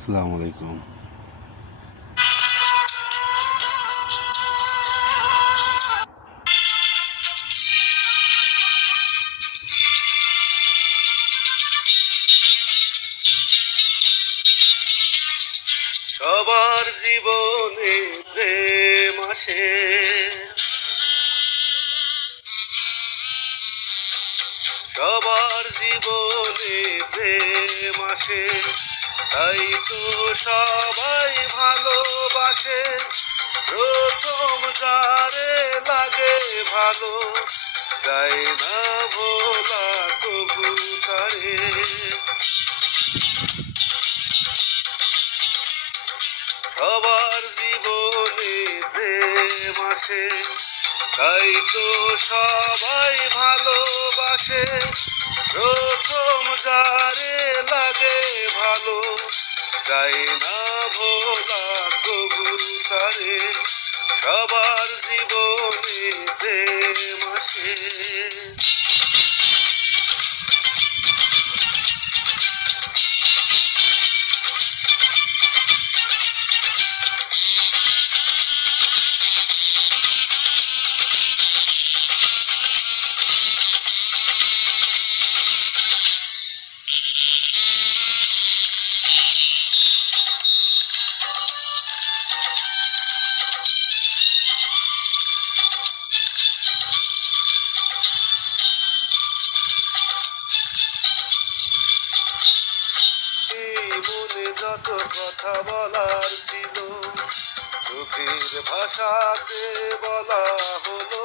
আসসালামু আলাইকুম। সবার জীবনে প্রেম আসে, সবার জীবনে প্রেম আসে, তাই তো সবাই ভালোবাসে। প্রথম যারে লাগে ভালো, যায় না ভোলা কবু তারে। সবার জীবনে প্রেম আসে, তাই তো সবাই ভালোবাসে। প্রথম যারে লাগে ভালো, যায় না ভোলা কবু তারে। সবার জীবনে প্রেম আসে। মনে যত কথা বলার ছিল, চোখের ভাষাতে বলা হলো।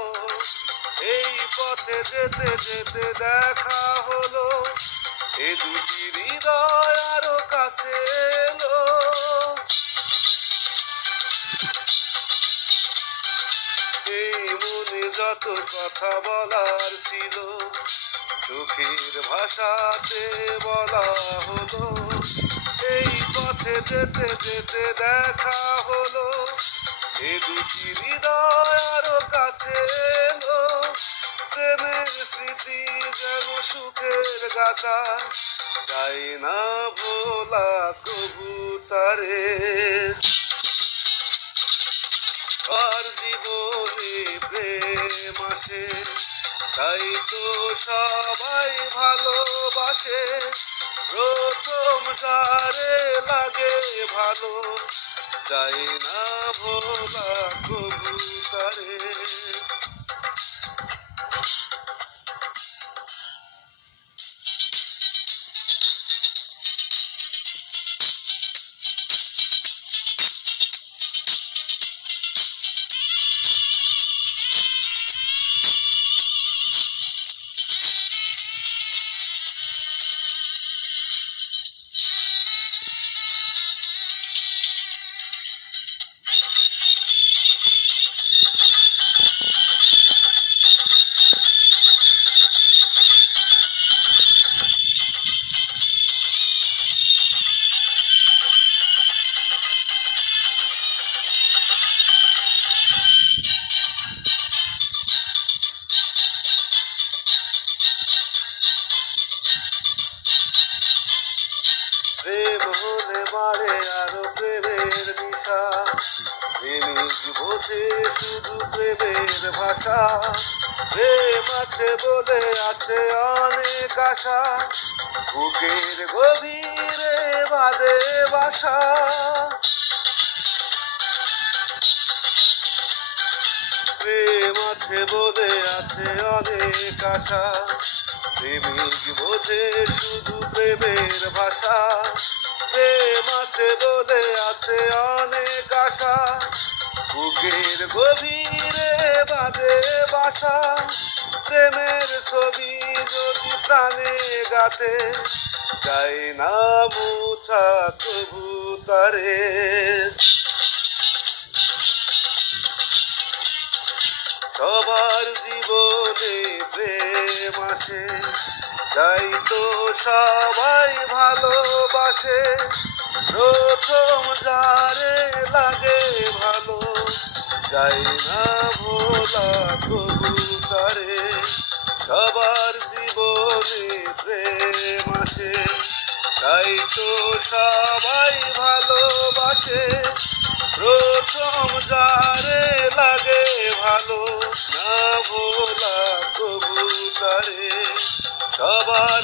এই পথে যেতে যেতে দেখা হলো, এ দুটি হৃদয় আরো কাছে এলো। এই মনে যত কথা বলার ছিল, চোখের ভাষাতে বলা হলো। এই পথে যেতে যেতে দেখা হলো, এ দুটি হৃদয় আরো কাছে এলো। প্রেমের স্মৃতি যেন সুখের গাথা, যায় না ভোলা কবু তারে। আর জীবনে প্রেম আসে, তাই তো সবাই ভালোবাসে। প্রথম যারে লাগে ভালো, যায় না ভোলা কবু তারে। প্রেম হলে বাড়ে আরো প্রেমের নিশা, প্রেমিক বোঝে শুধু প্রেমের ভাষা। প্রেম আছে বলে আছে অনেক আশা, বুকের গভীরে বাঁধে বাসা। প্রেম আছে বলে আছে অনেক আশা, প্রেমিক বোঝে শুধু প্রেমের ভাষা। প্রেম আছে বলে আছে অনেক আশা, বুকের গভীরে বাঁধে বাসা। প্রেমের ছবি যদি প্রাণে গাথে, যায় না মুছা কবু তারে। সবার জীবনে প্রেম আসে, তাই তো সবাই ভালোবাসে। প্রথম যারে লাগে ভালো, যায় না ভোলা কবু তারে। সবার জীবনে প্রেম আসে, তাই তো সবাই আসে প্রথম যারে লাগে ভালো না ভোলা কবু তারে সবার